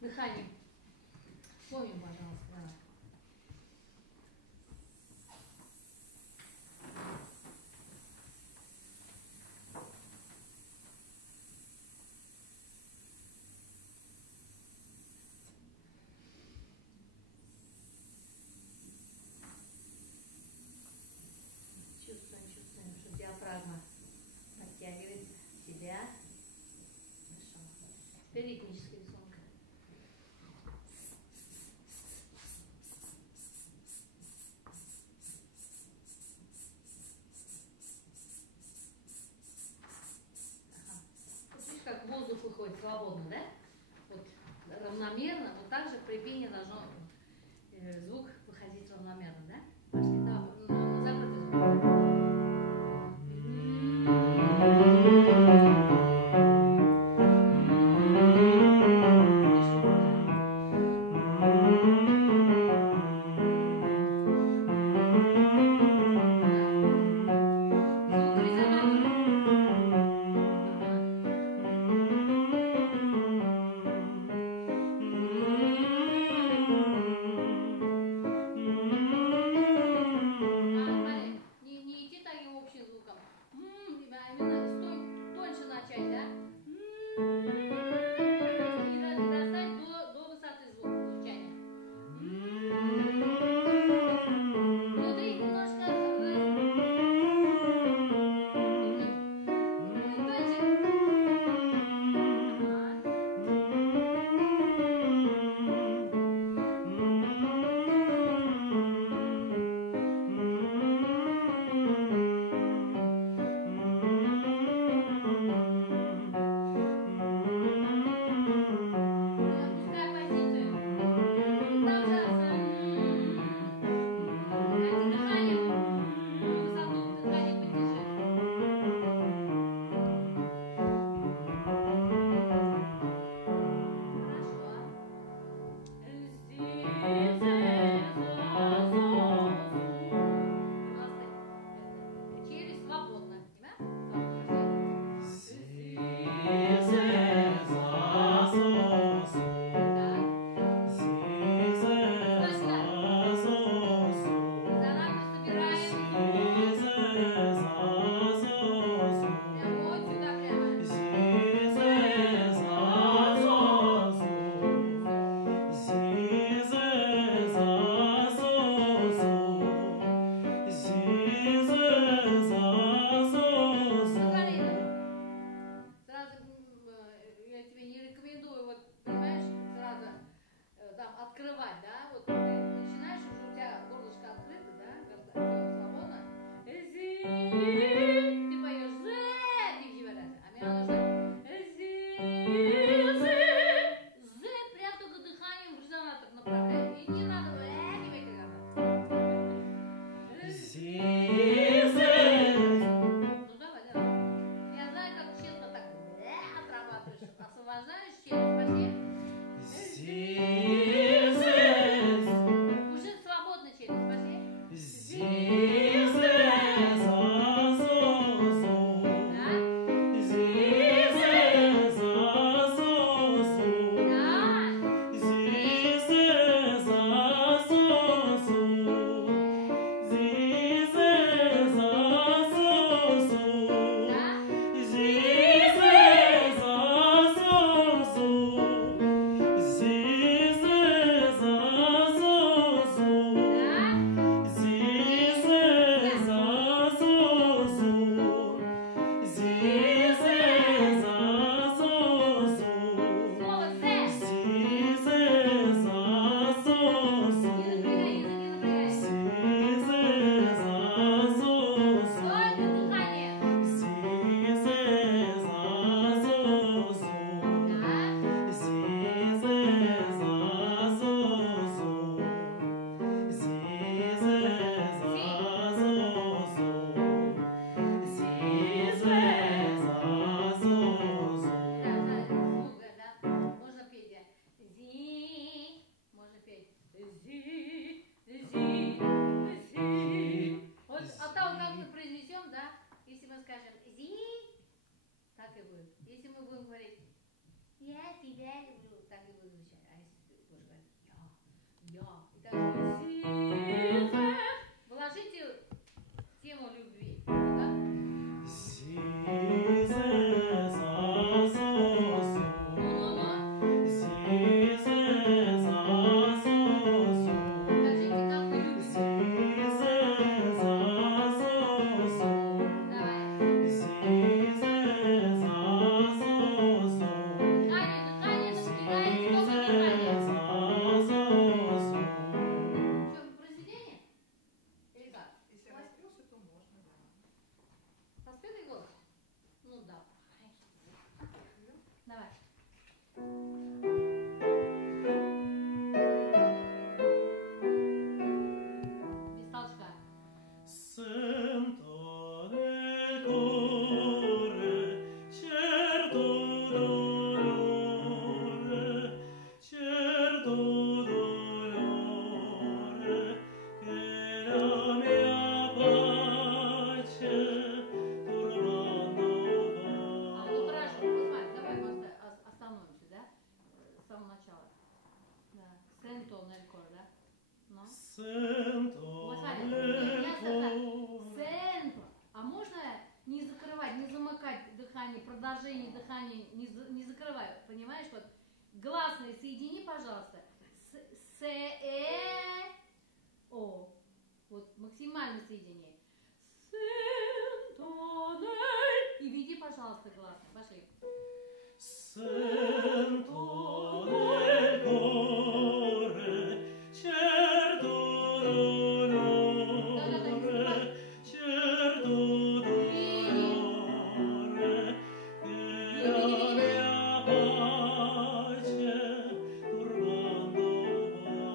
Дыхание. Вспомним, пожалуйста, давай. Чувствуем, что диафрагма подтягивается в себя. Хорошо. Теперь ритмическая рисунка. Ага. Вот видишь, как воздух выходит свободно, да? Вот равномерно, вот так же при пении должно звук выходить равномерно, да? Пошли, давай, закрытый звук. Открывать, да, вот ты начинаешь, уже у тебя горлышко открыто, да, свободно. Ты поешь зе, не вибрато, а мне нужно зе, прям только дыханием в резонатор направляй. И не надо не ну давай. Я знаю, как честно так отрабатываешь, освобождаешь челюсть, пошли. Так и будет. Если мы будем говорить, я тебя люблю, так и будет звучать. Я. И дальше. Вложите тему любви. Да? Поспетый голос? Ну да, конечно. Давай. Месталочка. Остановимся, да? С самого начала. Да. Сенто nel cuore, да? No? Сенто. А можно не закрывать, не замыкать дыхание, продолжение дыхания не закрывай. Понимаешь? Вот гласные соедини, пожалуйста. О. Вот максимальное соединение. Сенто nel. И веди, пожалуйста, гласные. Пошли. Sento nel cuore certo dolore, certo dolore, che la mia pace turbando va.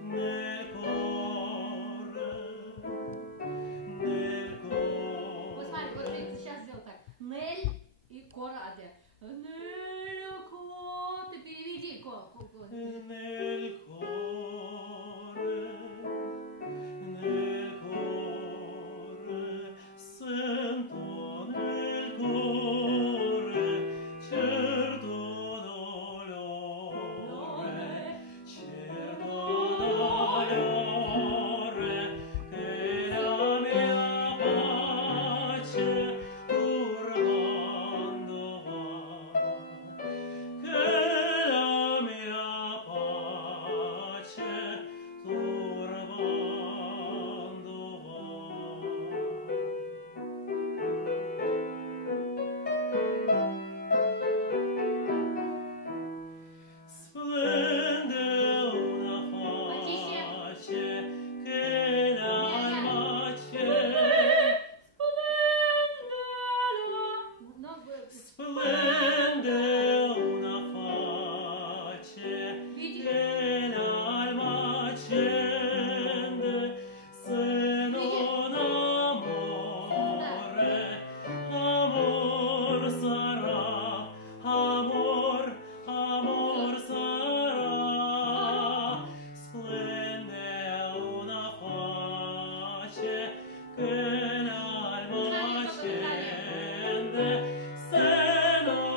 Nel cuore, nel cuore. Вот смотри, вот сейчас сделал так. Нель и кора аде. Нель ко. Ты переведи ко. Nel cuore, sento nel cuore certo dolore, certo dolore, che la mia pace turbando va. Che la mia pace turbando va. Splende una pace che l'alma c'è. Splende una pace che l'alma accende, se non amore, amor sarà, amor, amor sarà. Splende una pace che l'alma accende, se non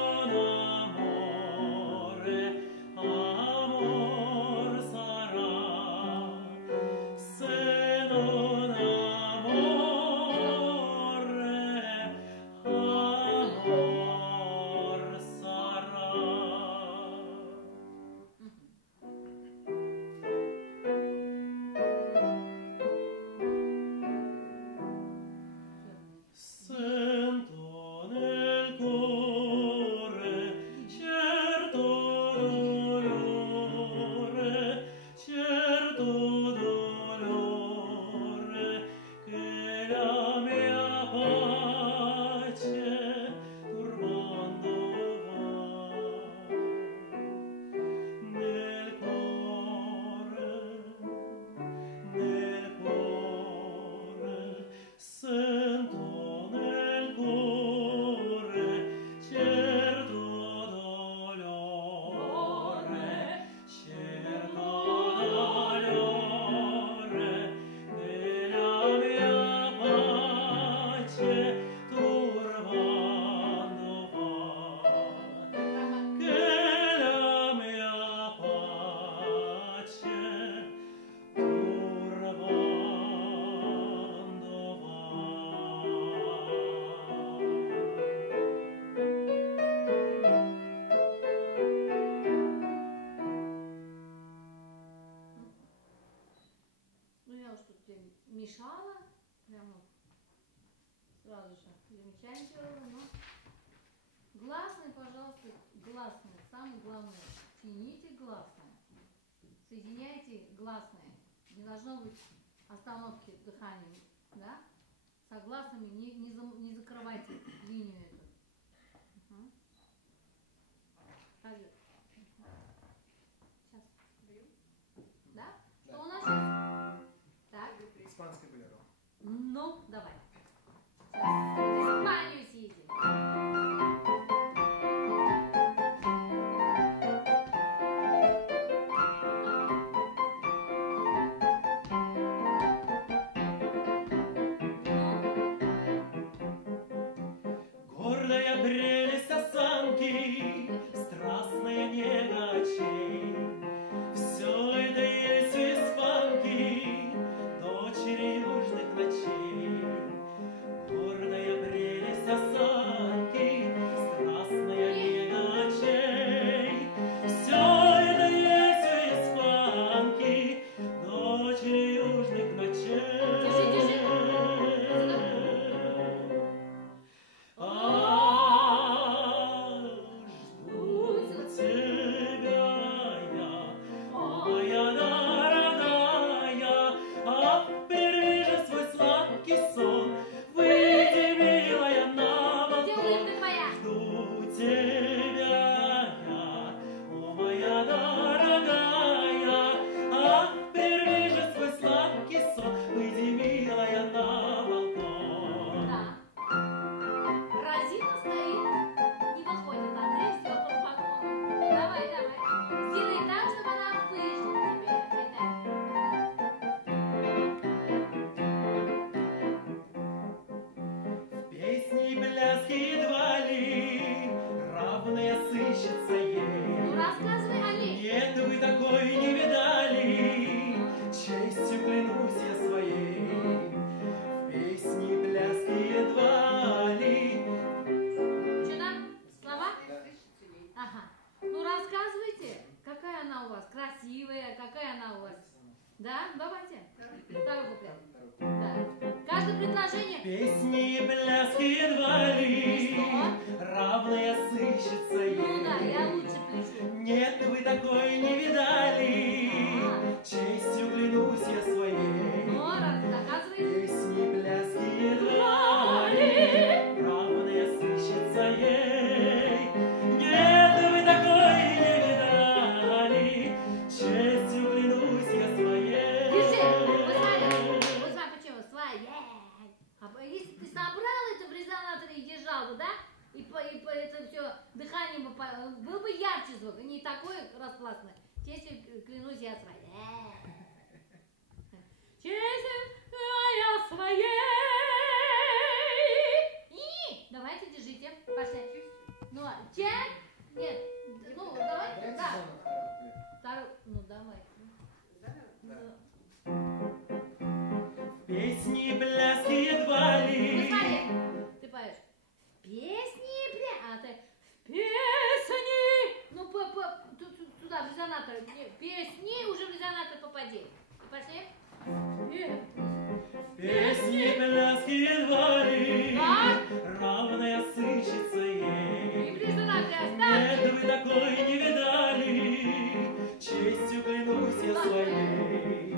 соединяете гласные. Не должно быть остановки дыхания, да? Со гласными не закрывайте линию эту. Так же. Сейчас. Да? Что у нас сейчас? Так. Испанский болеро. Ну, давай. Сейчас. В Испанию съездим. Гордая прелесть осанки, страстная нега очей. Все это есть у испанки, дочери южных ночей. Гордая прелесть осанки, страстная нега очей. Все это есть у испанки, дочери южных ночей. Красивая, какая она у вас? Да? Давайте. Второй куплет. Да. Каждое предложение. Песни и пляски едва ли равная сыщется ей. Ну да, я лучше пляшу. Нет, вы такой не видали, честью клянусь я своей. Ну, раз доказывай. Песни и пляски едва ли равная сыщется ей. Нет, вы такой не видали, честью клянусь я своей. Держи. Вот смотри, почему? Своей. А если ты собрал это в резонаторе и держал бы, да? И это все дыхание бы был бы ярче звук, не такой распластный. Честью клянусь я своей. Честью я своей. И давайте держите. Пошли. Ну, чек. Нет. Ну, давай. Да. Второй. Ну, давай. Песни и пляски едва ли. Смотри, ты поешь. Песни, а ты песни. Ну, туда, в резонатор. Песни уже в резонатор попади. Пошли. Песни и пляски едва ли Так. равная сыщется ей. И в резонатре Нет, оставь. вы такой не видали, честью клянусь я своей.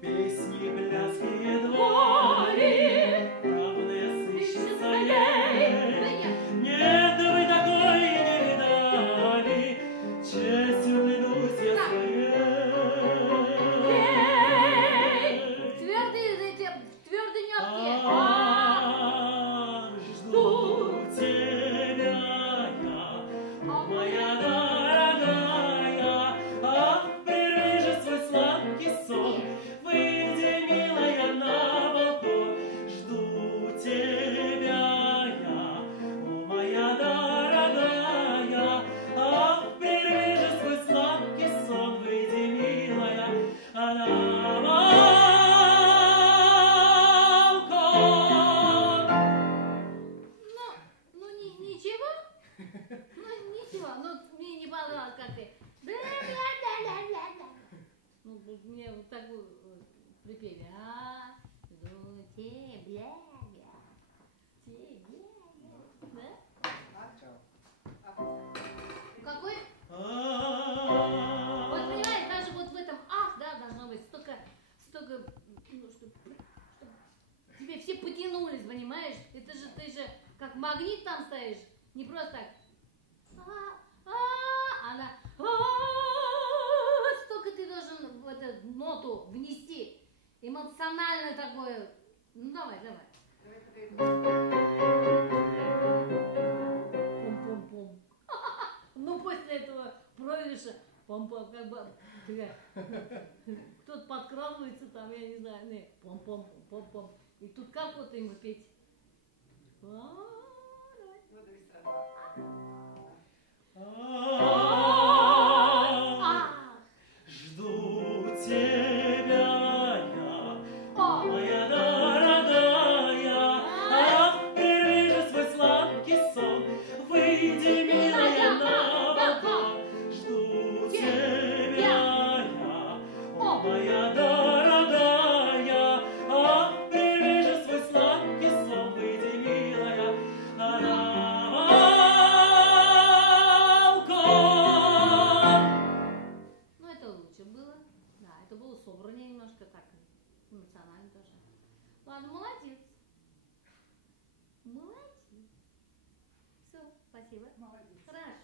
Песни и пляски едва ли равная сыщется ей. Нет, вы такой не видали, честью клянусь я своей. Твердые нотки. Жду тебя я, моя дорогая, прерви же свой сладкий сон, выйди, милая, на балкон. Жду тебя я, моя дорогая, прерви же свой сладкий сон, выйди, милая, на балкон. Ну, ничего. Ну, ничего. Ну, мне не понравилось, как ты. Ну, мне вот так припели. Жду тебя. Да? Какой? Вот понимаешь, даже вот в этом там стоишь. Не просто так. Она. Столько ты должен в эту ноту внести. Эмоциональное такое. Ну давай, давай. Пум-пум-пум. Ну после этого проигрыша, пом-пом, как бы кто-то подкрадывается там, я не знаю, не, пом-пом, пом-пом. И тут как вот ему петь? Жду тебя я, моя дорогая, ах, прерви же свой сладкий сон, выйди, милая, на балкон. Жду тебя я, моя дорогая, ах, прерви же свой сладкий сон, выйди, милая, на собрание немножко так, эмоционально тоже. Ладно, молодец. Молодец. Все, спасибо. Молодец. Хорошо.